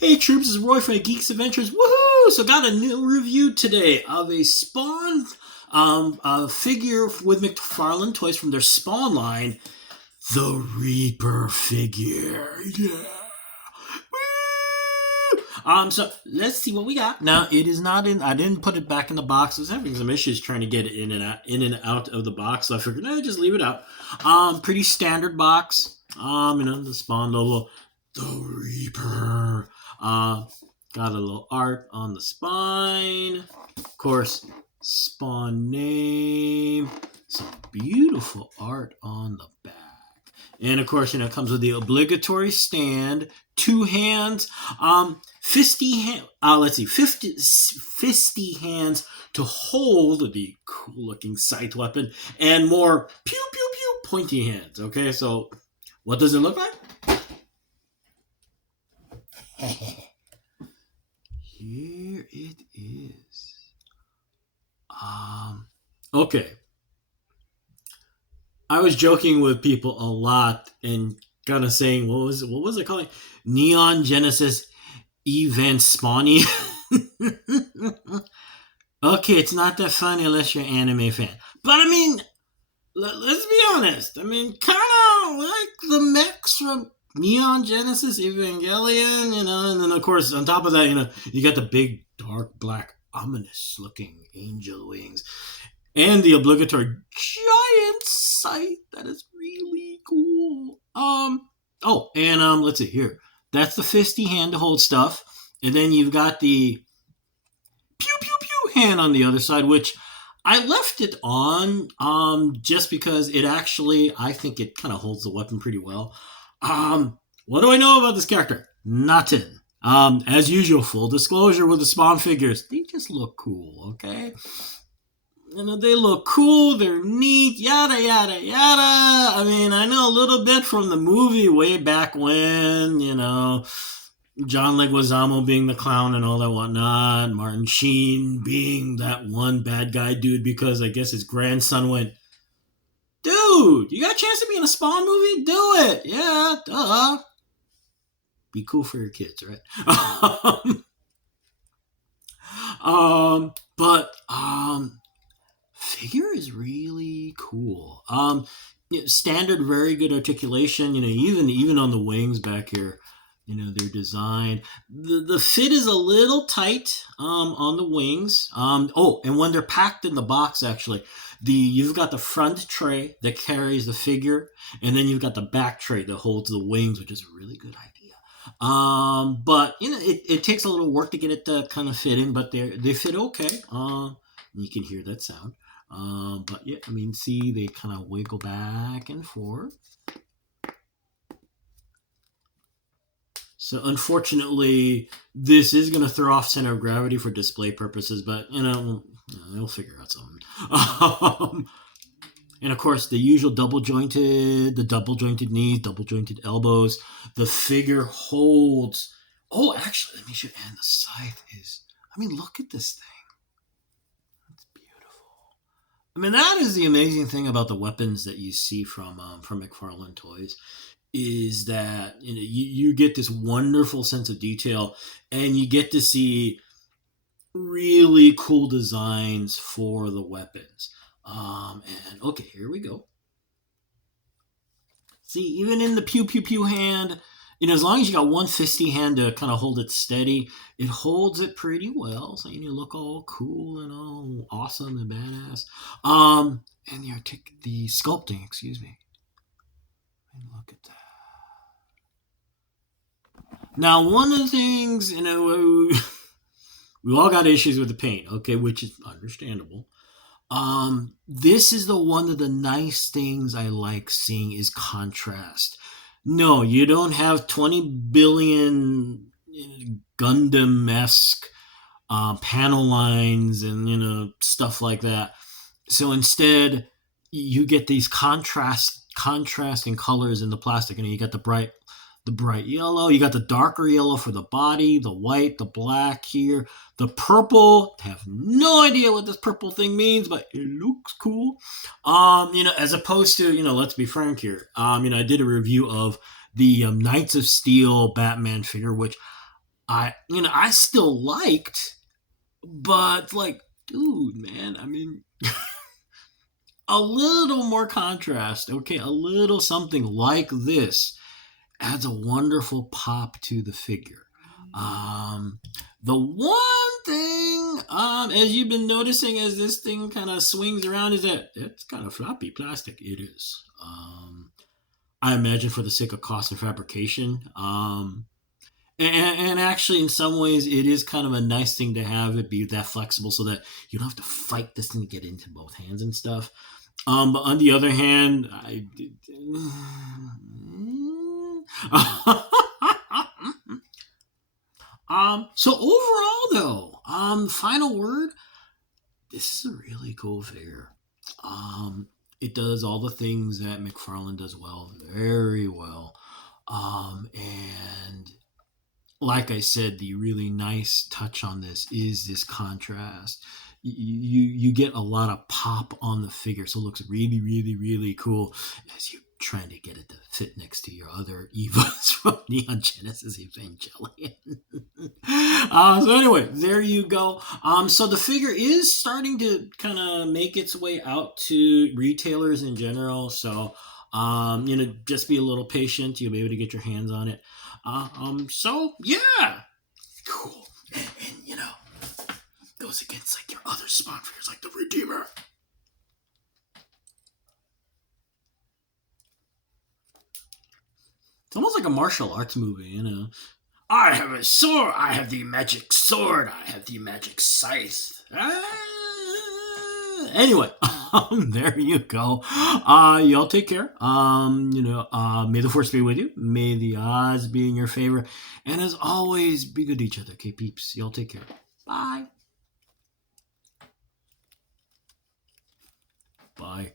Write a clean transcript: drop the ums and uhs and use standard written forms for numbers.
Hey troops, this is Roy from Geeks Adventures. Woohoo! So got a new review today of a Spawn figure with McFarlane toys from their Spawn line, the Reaper figure. Yeah. Woo! So let's see what we got. Now it is not in. I didn't put it back in the box. I was having some issues trying to get it in and out of the box. So I figured, just leave it out. Pretty standard box. The Spawn logo, the Reaper. Got a little art on the spine. Of course, Spawn name. Some beautiful art on the back. And of course, it comes with the obligatory stand, 2 hands, fisty hands to hold the cool looking sight weapon, and more pew pew pew pointy hands. Okay, so what does it look like? Here it is. Okay. I was joking with people a lot and kind of saying, what was it calling? Neon Genesis Event Spawny. Okay, it's not that funny unless you're an anime fan. But I mean, let's be honest. I mean, kind of like the mechs from Neon Genesis Evangelion, and then of course on top of that, you got the big dark black ominous looking angel wings and the obligatory giant sight that is really cool. Let's see here. That's the fisty hand to hold stuff, and then you've got the pew pew pew hand on the other side, which I left it on just because it actually, I think it kind of holds the weapon pretty well. What do I know about this character? Nothing. As usual, full disclosure with the Spawn figures, they just look cool, okay? They look cool, they're neat, yada, yada, yada. I mean, I know a little bit from the movie way back when, John Leguizamo being the clown and all that whatnot, Martin Sheen being that one bad guy dude because I guess his grandson went, dude, you got a chance to be in a Spawn movie? Do it. Yeah, duh. Be cool for your kids, right? But figure is really cool. Standard, very good articulation. Even on the wings back here, they're designed. The fit is a little tight on the wings. And when they're packed in the box, actually, you've got the front tray that carries the figure, and then you've got the back tray that holds the wings, which is a really good idea. But it takes a little work to get it to kind of fit in, but they fit okay. You can hear that sound. But yeah, I mean, see, they kind of wiggle back and forth. So unfortunately, this is going to throw off center of gravity for display purposes, but they'll figure out something. And of course, the usual double jointed knees, double jointed elbows. The figure holds. Oh, actually, let me show you. And the scythe is. I mean, look at this thing. It's beautiful. I mean, that is the amazing thing about the weapons that you see from McFarlane Toys, is that you get this wonderful sense of detail, and you get to see really cool designs for the weapons. And okay, here we go. See, even in the pew pew pew hand, as long as you got one fisty hand to kind of hold it steady, it holds it pretty well. So you look all cool and all awesome and badass. And the sculpting, excuse me. And look at that. Now, one of the things, we all got issues with the paint, okay, which is understandable. This is the one of the nice things I like seeing is contrast. No, you don't have 20 billion Gundam-esque panel lines and stuff like that. So instead, you get these contrasting colors in the plastic. You got the bright yellow, you got the darker yellow for the body, the white, the black here, the purple. I have no idea what this purple thing means, but it looks cool. As opposed to, let's be frank here. I did a review of the Knights of Steel Batman figure, which I still liked, but like, dude, man, I mean, a little more contrast, okay, a little something like this adds a wonderful pop to the figure. Um, the one thing, as you've been noticing as this thing kind of swings around, is that it's kind of floppy plastic. It is. I imagine for the sake of cost and fabrication. And actually, in some ways, it is kind of a nice thing to have it be that flexible so that you don't have to fight this thing to get into both hands and stuff. But on the other hand, so overall though, final word, this is a really cool figure. Um, it does all the things that McFarlane does well, very well. And like I said, the really nice touch on this is this contrast. You get a lot of pop on the figure, so it looks really, really, really cool as you trying to get it to fit next to your other Evas from Neon Genesis Evangelion. So anyway, there you go. So the figure is starting to kind of make its way out to retailers in general. So just be a little patient. You'll be able to get your hands on it. So yeah, cool. And goes against like your other Spawn figures, like the Redeemer. It's almost like a martial arts movie. I have a sword. I have the magic sword. I have the magic scythe. Anyway, there you go. Y'all take care. May the force be with you. May the odds be in your favor. And as always, be good to each other, okay, peeps? Y'all take care. Bye. Bye.